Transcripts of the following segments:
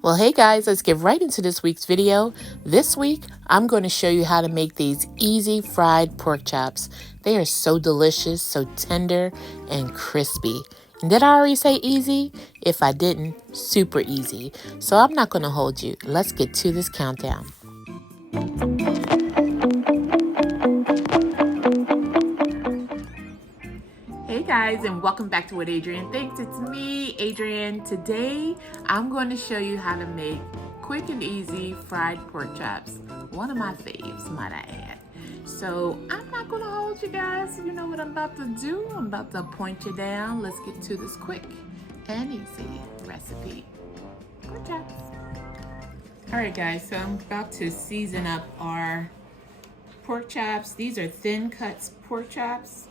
Well, hey guys, let's get right into this week's video. This week, I'm going to show you how to make these easy fried pork chops. They are so delicious, so tender, and crispy. And did I already say easy? If I didn't, super easy. So I'm not going to hold you. Let's get to this countdown. Hey guys, and welcome back to What Adrianne Thinks. It's me, Adrianne. Today, I'm going to show you how to make quick and easy fried pork chops. One of my faves, might I add. So I'm not going to hold you guys. You know what I'm about to do? I'm about to point you down. Let's get to this quick and easy recipe. Pork chops. All right guys, so I'm about to season up our pork chops. These are thin cuts pork chops.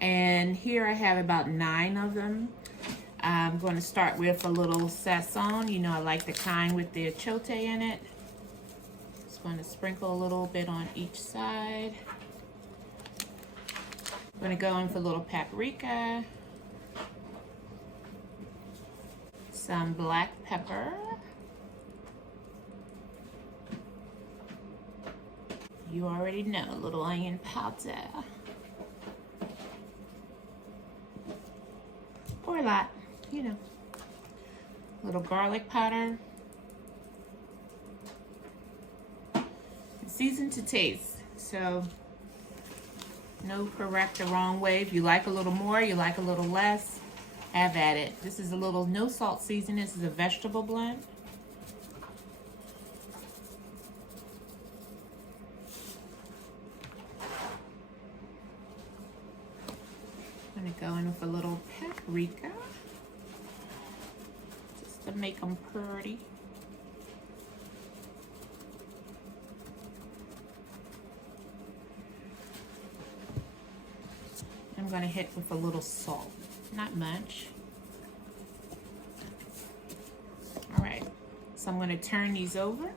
And here I have about 9 of them. I'm going to start with a little sazon. You know, I like the kind with the achiote in it. Just going to sprinkle a little bit on each side. I'm going to go in for a little paprika, some black pepper, you already know, a little onion powder, or a lot, you know, a little garlic powder, season to taste. So no correct or wrong way. If you like a little more, you like a little less, have at it. This is a little no salt seasoning. This is a vegetable blend. I'm gonna go in with a little paprika just to make them pretty. I'm gonna hit with a little salt, not much. All right, so I'm gonna turn these over.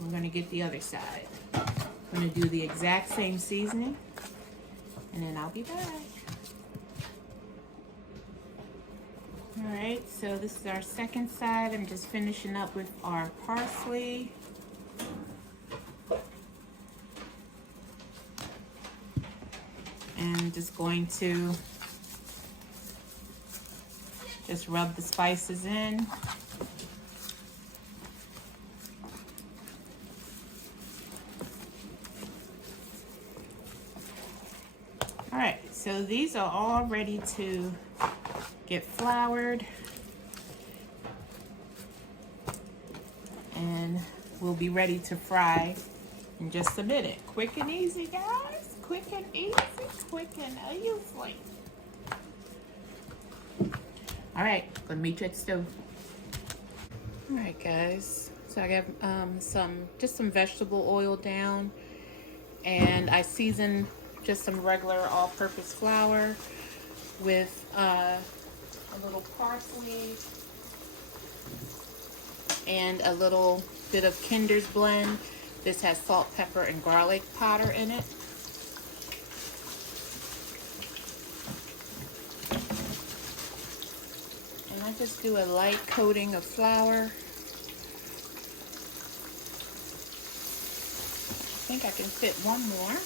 I'm gonna get the other side. I'm gonna do the exact same seasoning, and then I'll be back. All right, so this is our second side. I'm just finishing up with our parsley. And just going to just rub the spices in. All right, so these are all ready to get floured. And we'll be ready to fry in just a minute. Quick and easy, guys. Quick and easy, quick and easy. All right, gonna meet you at the stove. All right, guys. So I got just some vegetable oil down, and I seasoned just some regular all-purpose flour with a little parsley and a little bit of Kinder's blend. This has salt, pepper, and garlic powder in it. And I just do a light coating of flour. I think I can fit one more.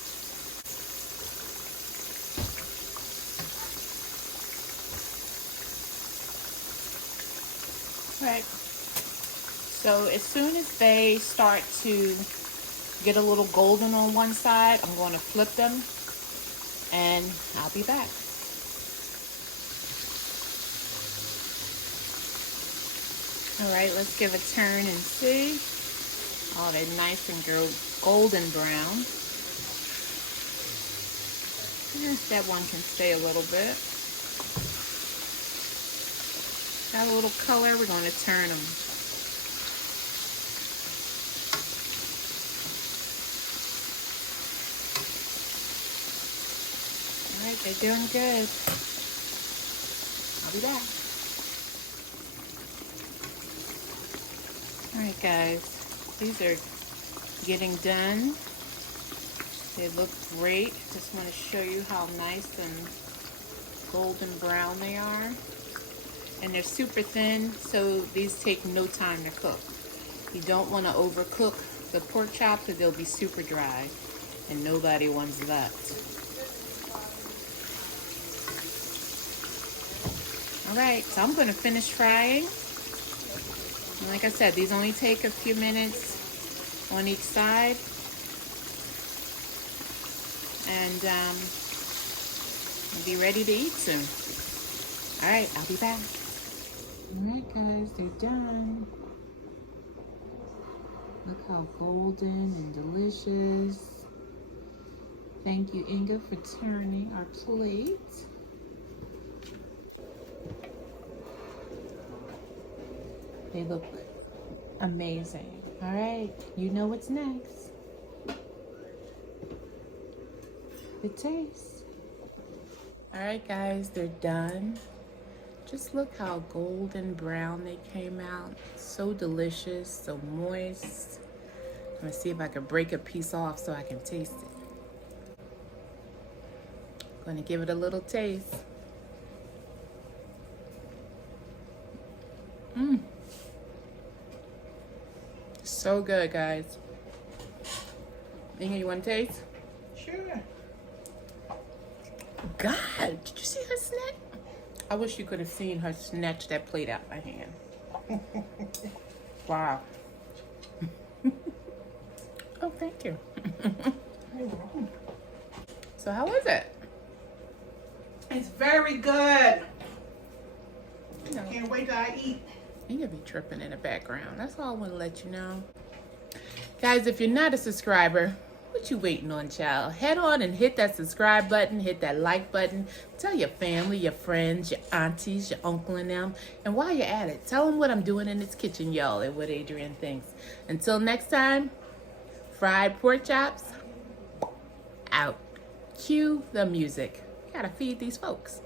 All right. So as soon as they start to get a little golden on one side, I'm going to flip them and I'll be back. All right, let's give a turn and see. Oh, they're nice and golden brown. That one can stay a little bit. Got a little color, we're going to turn them. All right, they're doing good. I'll be back. All right, guys, these are getting done. They look great. Just want to show you how nice and golden brown they are. And they're super thin, so these take no time to cook. You don't want to overcook the pork chops or they'll be super dry, and nobody wants that. All right, so I'm going to finish frying. And like I said, these only take a few minutes on each side. And we'll be ready to eat soon. All right, I'll be back. All right, guys, they're done. Look how golden and delicious. Thank you, Inga, for turning our plate. They look amazing. All right, you know what's next. The taste. All right, guys, they're done. Just look how golden brown they came out. So delicious, so moist. I'm gonna see if I can break a piece off so I can taste it. Gonna give it a little taste. So good, guys. Inga, you want to taste? Sure. God, did you see her snatch? I wish you could have seen her snatch that plate out of my hand. Wow. Oh, thank you. So how was it? It's very good. You know, Can't wait till I eat. you could be tripping in the background. That's all I want to let you know. Guys, if you're not a subscriber, what you waiting on, child? Head on and hit that subscribe button, hit that like button. Tell your family, your friends, your aunties, your uncle and them. And while you're at it, tell them what I'm doing in this kitchen, y'all, and what Adrianne thinks. Until next time, fried pork chops, out. Cue the music. Gotta feed these folks.